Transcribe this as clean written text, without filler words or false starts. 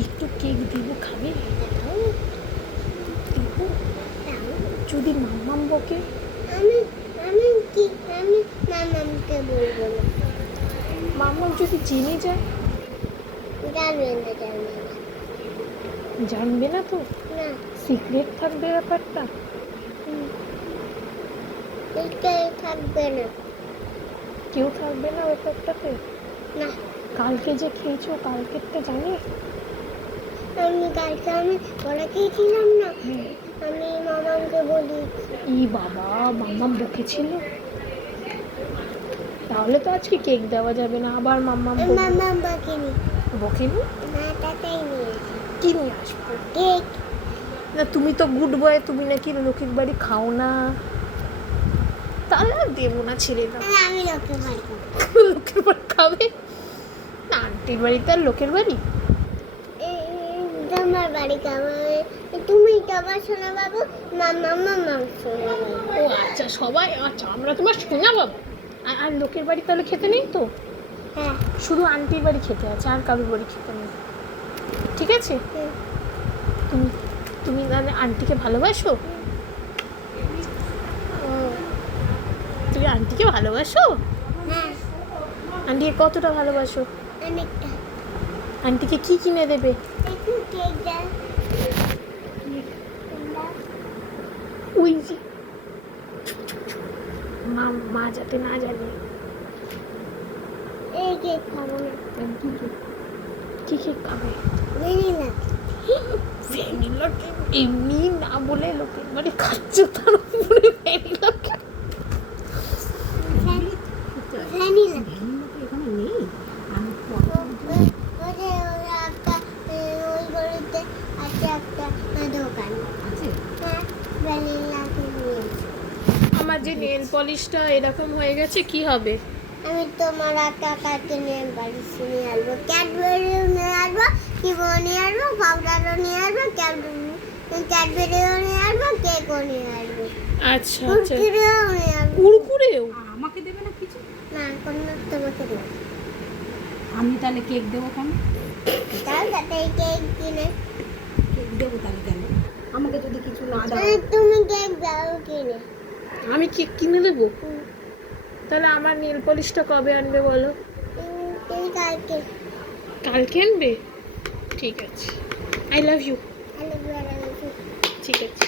একটু কেক দিব, খাবে? দিব যদি মাম্মাম বকে। আমি আমি কি আমি মামাকে বলবো না। মাম্মাম যদি জেনে যায়? জানবে না, জানবে না। জানবে না তো? না। সিক্রেট থাকবে ব্যাপারটা। থাকবে না। কেউ থাকবে না ব্যাপারটাতে? না। কালকে যে খেয়েছো, কালকেরটা জানে? কালকে আমি ওরা খেয়েছিলাম না, আমি মামাকে বলি। ই বাবা, মাম্মাম বকেছিল? তাহলে তো আজকে কেক দেওয়া যাবে না, আবার মাম্মাম মামাম বকেনি। বকেনি? না, টাকাই নিয়ে কি নিয়ে আসবো? কেক। না, তুমি তো গুড বয়, তুমি নাকি লোকের বাড়ি খাও না। তাহলে আর দেবো না, ছেড়ে দাও। আমি লোকের বাড়ি লোকের বাড়ি খাবে না? আন্টির বাড়িতে আর লোকের বাড়ি? তোমার বাড়ি খাবে, তুমি খাবার শোনা বাবু, মামা শোনা বাবু। ও আচ্ছা, সবাই আচ্ছা, আমরা তোমার সোনা বাবা। আর লোকের বাড়ি তাহলে খেতে নেই তো? হ্যাঁ, শুধু আন্টির বাড়ি খেতে আছে, আর কারোর বাড়ি খেতে নেই, ঠিক আছে? তুমি তুমি তাহলে আন্টিকে ভালোবাসো? তুমি আন্টিকে ভালোবাসো? হ্যাঁ, আন্টিকে কতটা ভালোবাসো? অনেকটা। আন্টিকে কি কিনে দেবে? একটু কেক দাও। ওই যে মা যাতে না জানে। এই কেক খাবো না। কি কেক খাবে? ভ্যানিলা। Vanilla cake? এমনি না বলে লোকের বাড়ি খাচ্ছে, তার উপরে ভ্যানিলা কেক? ভ্যানিলা এখানে নেই। ওই গলিতে আছে একটা দোকান আছে? হ্যাঁ, ভ্যানিলা কেক নিয়ে এসো। আমার যে নেল পলিশটা এরকম হয়ে গেছে, কি হবে? আমি তোমার টাকা কিনে বাড়ি নিয়ে আসবো, ক্যাডবেরিও নিয়ে আসবো, কিবো নিয়ে আসবো, পাউডারও নিয়ে আসবো, ক্যাডবেরিও নিয়ে আসবো, কেকও নিয়ে আসবো, আচ্ছা আচ্ছা, কুরকুরেও নিয়ে আসবো। কুরকুরেও? আমাকে দেবে না কিছু? না, কোনো তোমাকে দেবো। আমি তাহলে কেক দেবো কেন? তার সাথে কেক কিনে কেক দেবো তাহলে কেন? আমাকে যদি কিছু না দাও। তুমি কেক দাও কিনে। আমি কেক কিনে দেবো? তাহলে আমার নেল পলিশটা কবে আনবে বলো? তুমি কালকে। কালকে আনবে? ঠিক আছে, আই লাভ ইউ। আলু ঠিক আছে।